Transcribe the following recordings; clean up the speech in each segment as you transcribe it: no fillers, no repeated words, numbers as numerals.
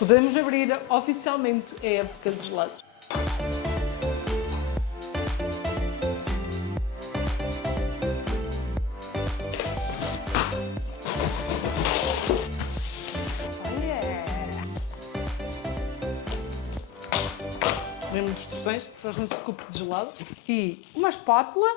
Podemos abrir oficialmente a época dos gelados. Oh yeah! Lembro de instruções para um scoop de gelado e uma espátula.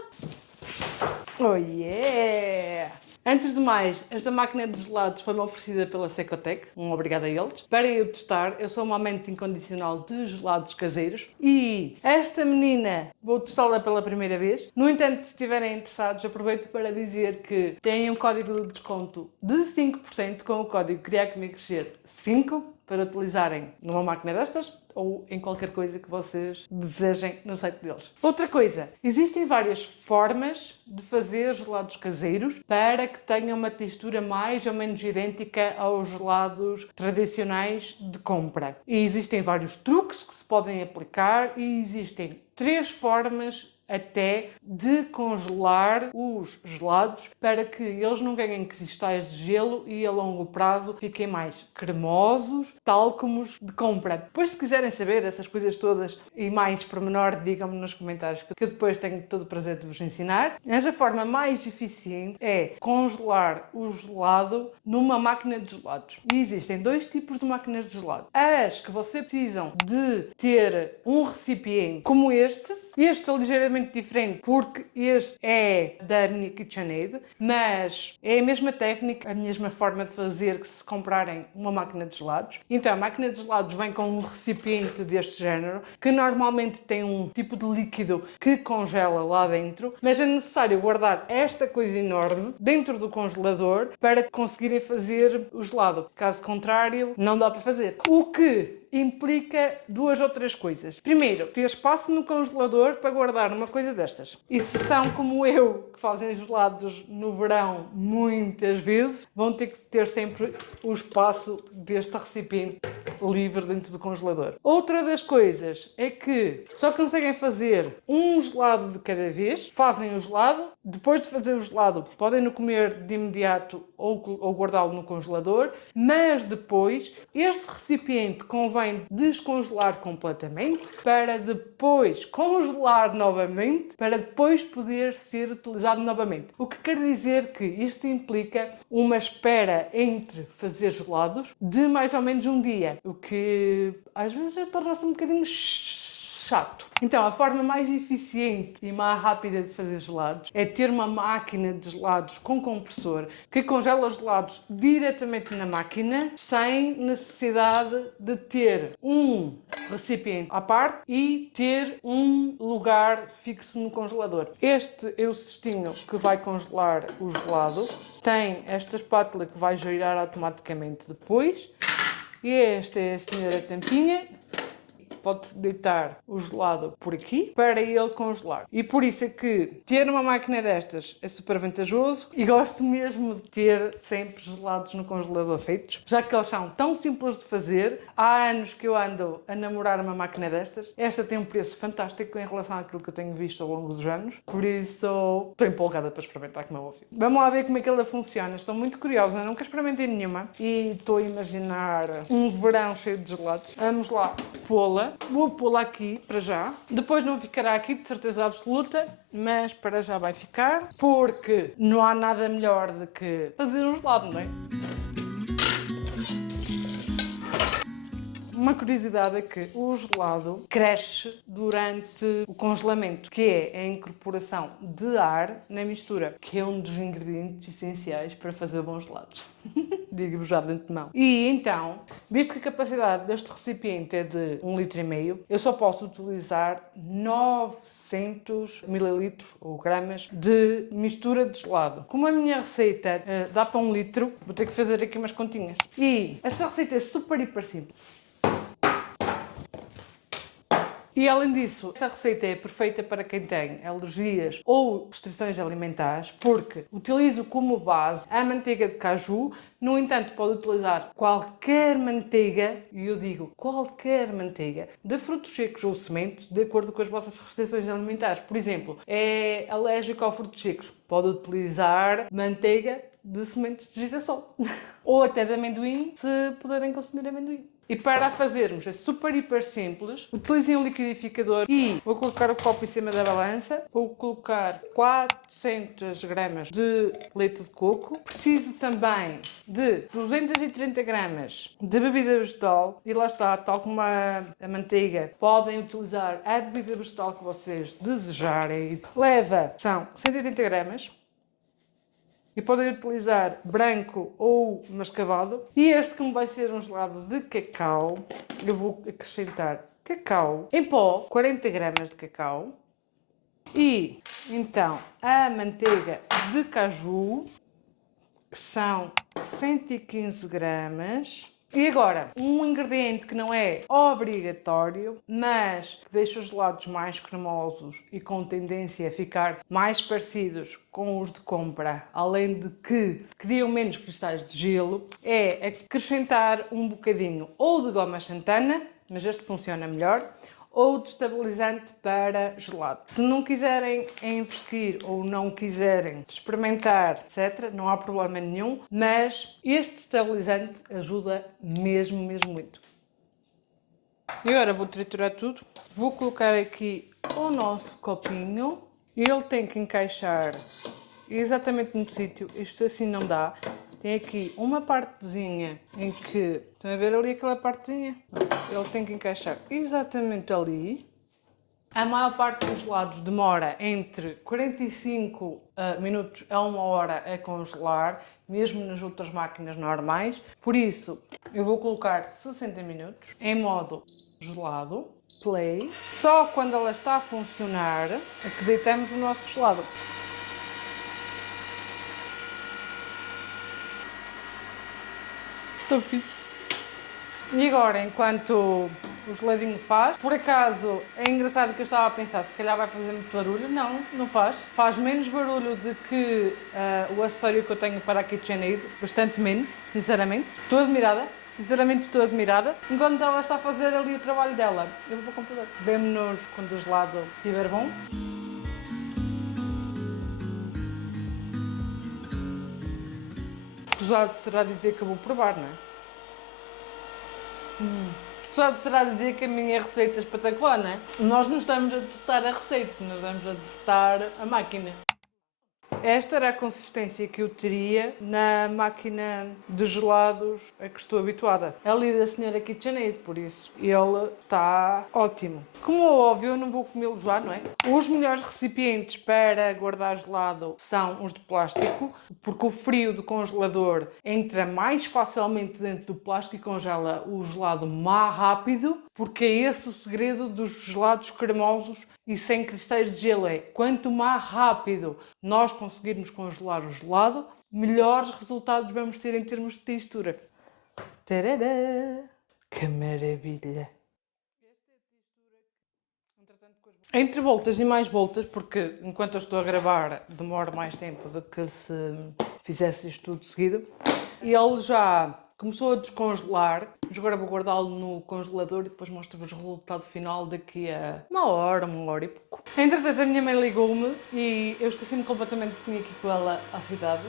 Oh yeah! Antes de mais, esta máquina de gelados foi-me oferecida pela Secotec, obrigado a eles, para eu testar. Eu sou uma amante incondicional de gelados caseiros e esta menina vou testá-la pela primeira vez. No entanto, se estiverem interessados, aproveito para dizer que têm um código de desconto de 5% com o código Criar Comigo Crescer 5 para utilizarem numa máquina destas ou em qualquer coisa que vocês desejem no site deles. Outra coisa, existem várias formas de fazer gelados caseiros para que tenham uma textura mais ou menos idêntica aos gelados tradicionais de compra. E existem vários truques que se podem aplicar e existem 3 formas até de congelar os gelados para que eles não ganhem cristais de gelo e a longo prazo fiquem mais cremosos, tal como os de compra. Depois, se quiserem saber essas coisas todas e mais pormenor, digam-me nos comentários que eu depois tenho todo o prazer de vos ensinar. Mas a forma mais eficiente é congelar o gelado numa máquina de gelados. E existem 2 tipos de máquinas de gelado. As que vocês precisam de ter um recipiente como este é ligeiramente diferente porque este é da minha KitchenAid, mas é a mesma técnica, a mesma forma de fazer que se comprarem uma máquina de gelados. Então, a máquina de gelados vem com um recipiente deste género, que normalmente tem um tipo de líquido que congela lá dentro, mas é necessário guardar esta coisa enorme dentro do congelador para conseguirem fazer o gelado. Caso contrário, não dá para fazer. O que implica 2 ou 3 coisas. Primeiro, ter espaço no congelador para guardar uma coisa destas. E se são como eu, que fazem gelados no verão muitas vezes, vão ter que ter sempre o espaço deste recipiente livre dentro do congelador. Outra das coisas é que só conseguem fazer um gelado de cada vez, fazem o gelado, depois de fazer o gelado podem-no comer de imediato ou guardá-lo no congelador, mas depois este recipiente convém descongelar completamente para depois congelar novamente, para depois poder ser utilizado novamente. O que quer dizer que isto implica uma espera entre fazer gelados de mais ou menos um dia, o que às vezes torna-se um bocadinho chato. Então, a forma mais eficiente e mais rápida de fazer gelados é ter uma máquina de gelados com compressor que congela os gelados diretamente na máquina sem necessidade de ter um recipiente à parte e ter um lugar fixo no congelador. Este é o cestinho que vai congelar o gelado. Tem esta espátula que vai girar automaticamente depois. E esta é a senhora tampinha. Pode-se deitar o gelado por aqui para ele congelar. E por isso é que ter uma máquina destas é super vantajoso e gosto mesmo de ter sempre gelados no congelador feitos, já que eles são tão simples de fazer. Há anos que eu ando a namorar uma máquina destas. Esta tem um preço fantástico em relação àquilo que eu tenho visto ao longo dos anos. Por isso, estou empolgada para experimentar, como é óbvio. Vamos lá ver como é que ela funciona. Estou muito curiosa, nunca experimentei nenhuma e estou a imaginar um verão cheio de gelados. Vamos lá pô-la. Vou pô-la aqui para já. Depois não ficará aqui de certeza absoluta, mas para já vai ficar, porque não há nada melhor do que fazer um gelado, não é? Uma curiosidade é que o gelado cresce durante o congelamento, que é a incorporação de ar na mistura, que é um dos ingredientes essenciais para fazer bons gelados. Digo-vos já de antemão. E então, visto que a capacidade deste recipiente é de 1,5 litro, eu só posso utilizar 900 ml ou gramas de mistura de gelado. Como a minha receita dá para 1 litro, vou ter que fazer aqui umas continhas. E esta receita é super hiper simples. E além disso, esta receita é perfeita para quem tem alergias ou restrições alimentares, porque utilizo como base a manteiga de caju. No entanto, pode utilizar qualquer manteiga, e eu digo qualquer manteiga, de frutos secos ou sementes, de acordo com as vossas restrições alimentares. Por exemplo, é alérgico a frutos secos, pode utilizar manteiga de sementes de girassol. Ou até de amendoim, se puderem consumir amendoim. E para a fazermos é super hiper simples. Utilizem um liquidificador e vou colocar o copo em cima da balança. Vou colocar 400 gramas de leite de coco. Preciso também de 230 gramas de bebida vegetal. E lá está, tal como a manteiga, podem utilizar a bebida vegetal que vocês desejarem. São 180 gramas. E podem utilizar branco ou mascavado. E este, como vai ser um gelado de cacau, eu vou acrescentar cacau em pó, 40 gramas de cacau. E então a manteiga de caju, que são 115 gramas. E agora, um ingrediente que não é obrigatório, mas que deixa os gelados mais cremosos e com tendência a ficar mais parecidos com os de compra, além de que criam menos cristais de gelo, é acrescentar um bocadinho ou de goma xantana, mas este funciona melhor, ou destabilizante para gelado. Se não quiserem investir ou não quiserem experimentar, etc., não há problema nenhum, mas este destabilizante ajuda mesmo muito. E agora vou triturar tudo. Vou colocar aqui o nosso copinho e ele tem que encaixar exatamente no sítio. Isto assim não dá. Tem aqui uma partezinha em que... Estão a ver ali aquela partezinha? Ele tem que encaixar exatamente ali. A maior parte dos gelados demora entre 45 minutos a 1 hora a congelar, mesmo nas outras máquinas normais. Por isso, eu vou colocar 60 minutos em modo gelado, play. Só quando ela está a funcionar é que deitamos o nosso gelado. Estou fixe. E agora, enquanto o geladinho faz, por acaso é engraçado que eu estava a pensar, se calhar vai fazer muito barulho. Não, não faz. Faz menos barulho do que o acessório que eu tenho para a KitchenAid, bastante menos, sinceramente. Estou admirada, sinceramente estou admirada. Enquanto ela está a fazer ali o trabalho dela, eu vou para o computador. Vemo-nos quando o gelado estiver bom. Escusado será dizer que eu vou provar, não é? Escusado será dizer que a minha receita é espetacular, não é? Nós não estamos a testar a receita, nós estamos a testar a máquina. Esta era a consistência que eu teria na máquina de gelados a que estou habituada. É ali da senhora KitchenAid, por isso ele está ótimo. Como é óbvio, eu não vou comê-lo já, não é? Os melhores recipientes para guardar gelado são os de plástico, porque o frio do congelador entra mais facilmente dentro do plástico e congela o gelado mais rápido, porque é esse o segredo dos gelados cremosos e sem cristais de gelo. É quanto mais rápido nós conseguirmos congelar o gelado, melhores resultados vamos ter em termos de textura. Tarará! Que maravilha! Entre voltas e mais voltas, porque enquanto eu estou a gravar demora mais tempo do que se fizesse isto tudo seguido, e ele já começou a descongelar, mas agora vou guardá-lo no congelador e depois mostro-vos o resultado final daqui a 1 hora e pouco. Entretanto, a minha mãe ligou-me e eu esqueci-me completamente que tinha aqui com ela à cidade.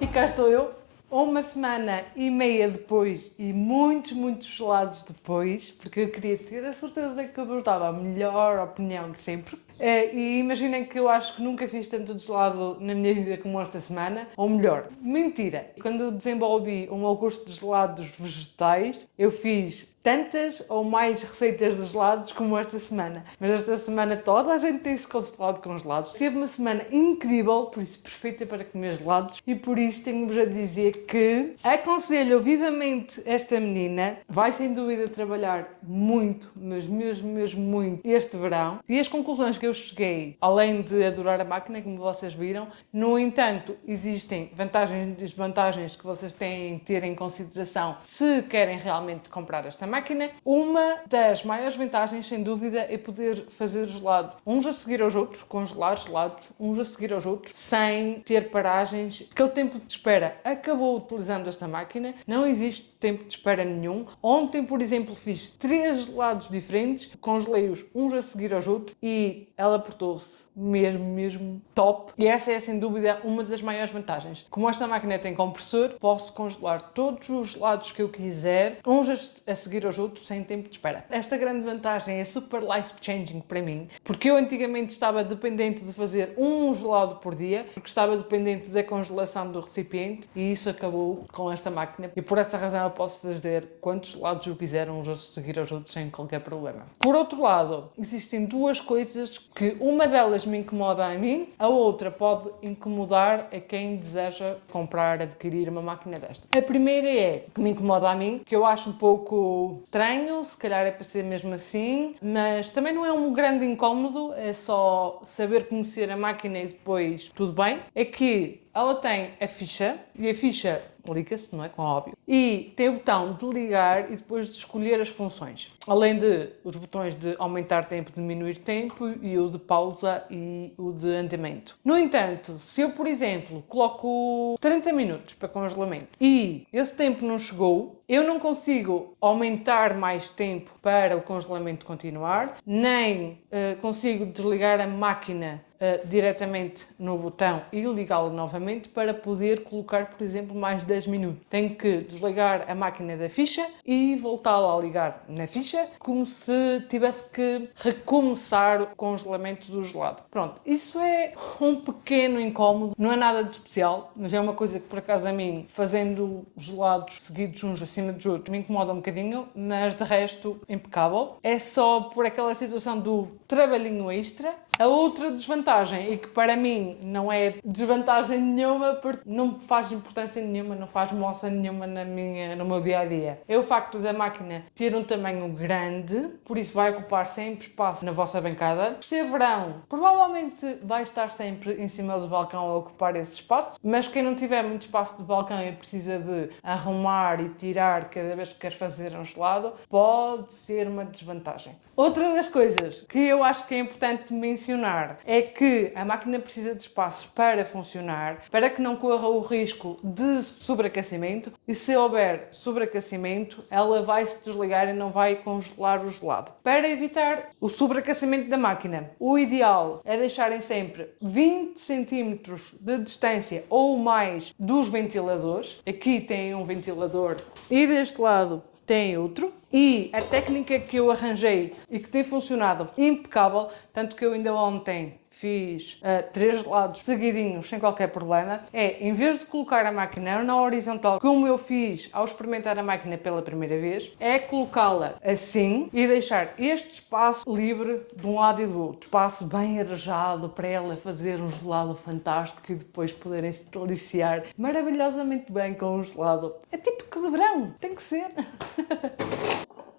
E cá estou eu, 1 semana e meia depois e muitos gelados depois, porque eu queria ter a certeza que eu vos dava a melhor opinião de sempre. E imaginem que eu acho que nunca fiz tanto de gelado na minha vida como esta semana, ou melhor, mentira. Quando eu desenvolvi o meu curso de gelados vegetais, eu fiz tantas ou mais receitas de gelados como esta semana. Mas esta semana toda a gente tem-se congelado com gelados. Teve uma semana incrível, por isso perfeita para comer gelados. E por isso tenho-vos a dizer que aconselho vivamente esta menina. Vai sem dúvida trabalhar muito, mas mesmo muito, este verão. E as conclusões que eu eu cheguei, além de adorar a máquina, como vocês viram. No entanto, existem vantagens e desvantagens que vocês têm que ter em consideração se querem realmente comprar esta máquina. Uma das maiores vantagens, sem dúvida, é poder fazer gelado uns a seguir aos outros, congelar gelados uns a seguir aos outros, sem ter paragens. Aquele tempo de espera acabou utilizando esta máquina, não existe tempo de espera nenhum. Ontem, por exemplo, fiz 3 gelados diferentes, congelei-os uns a seguir aos outros e ela portou-se mesmo top. E essa é, sem dúvida, uma das maiores vantagens. Como esta máquina tem compressor, posso congelar todos os gelados que eu quiser, uns a seguir aos outros, sem tempo de espera. Esta grande vantagem é super life-changing para mim, porque eu antigamente estava dependente de fazer um gelado por dia, porque estava dependente da congelação do recipiente, e isso acabou com esta máquina. E por essa razão eu posso fazer quantos gelados eu quiser, uns a seguir aos outros, sem qualquer problema. Por outro lado, existem duas coisas que uma delas me incomoda a mim, a outra pode incomodar a quem deseja comprar, adquirir uma máquina desta. A primeira é que me incomoda a mim, que eu acho um pouco estranho, se calhar é para ser mesmo assim, mas também não é um grande incómodo, é só saber conhecer a máquina e depois tudo bem. É que ela tem a ficha, e a ficha liga-se, não é? Com óbvio. E tem o botão de ligar e depois de escolher as funções. Além de os botões de aumentar tempo, diminuir tempo, e o de pausa e o de andamento. No entanto, se eu, por exemplo, coloco 30 minutos para congelamento e esse tempo não chegou, eu não consigo aumentar mais tempo para o congelamento continuar, nem consigo desligar a máquina diretamente no botão e ligá-lo novamente para poder colocar, por exemplo, mais 10 minutos. Tenho que desligar a máquina da ficha e voltá-la a ligar na ficha, como se tivesse que recomeçar o congelamento do gelado. Pronto, isso é um pequeno incómodo, não é nada de especial, mas é uma coisa que por acaso a mim, fazendo gelados seguidos uns acima dos outros, me incomoda um bocadinho, mas de resto impecável. É só por aquela situação do trabalhinho extra. A outra desvantagem, e que para mim não é desvantagem nenhuma, porque não me faz importância nenhuma, não faz moça nenhuma no meu dia a dia, é o facto da máquina ter um tamanho grande, por isso vai ocupar sempre espaço na vossa bancada. Por ser verão, provavelmente vai estar sempre em cima do balcão a ocupar esse espaço, mas quem não tiver muito espaço de balcão e precisa de arrumar e tirar cada vez que quer fazer um gelado, pode ser uma desvantagem. Outra das coisas que eu acho que é importante mencionar é que a máquina precisa de espaço para funcionar, para que não corra o risco de sobreaquecimento, e se houver sobreaquecimento, ela vai se desligar e não vai congelar o gelado. Para evitar o sobreaquecimento da máquina, o ideal é deixarem sempre 20 cm de distância ou mais dos ventiladores. Aqui tem um ventilador e deste lado tem outro. E a técnica que eu arranjei e que tem funcionado impecável, tanto que eu ainda ontem fiz 3 gelados seguidinhos sem qualquer problema, é, em vez de colocar a máquina na horizontal, como eu fiz ao experimentar a máquina pela primeira vez, é colocá-la assim e deixar este espaço livre de um lado e do outro. Espaço bem arejado para ela fazer um gelado fantástico e depois poderem se deliciar maravilhosamente bem com o gelado. É típico de verão, tem que ser.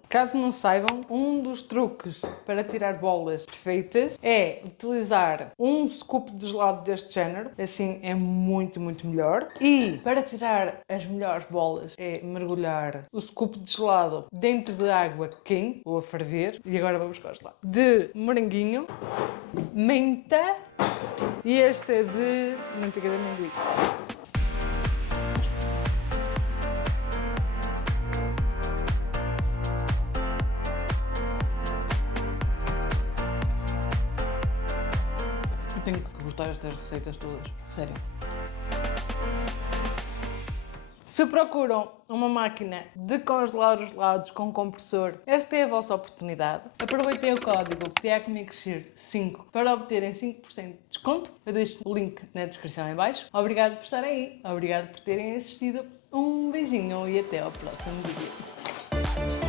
Caso não saibam, um dos truques para tirar bolas perfeitas é utilizar um scoop de gelado deste género, assim é muito melhor. E para tirar as melhores bolas é mergulhar o scoop de gelado dentro de água quente ou a ferver, e agora vamos com o gelado de moranguinho, menta, e este é de manteiga de amendoim. Tenho que gostar destas receitas todas, sério. Se procuram uma máquina de congelar os gelados com compressor, esta é a vossa oportunidade. Aproveitem o código TIAGOMIXIR5 para obterem 5% de desconto. Eu deixo o link na descrição em baixo. Obrigado por estarem aí, obrigado por terem assistido. Um beijinho e até ao próximo vídeo.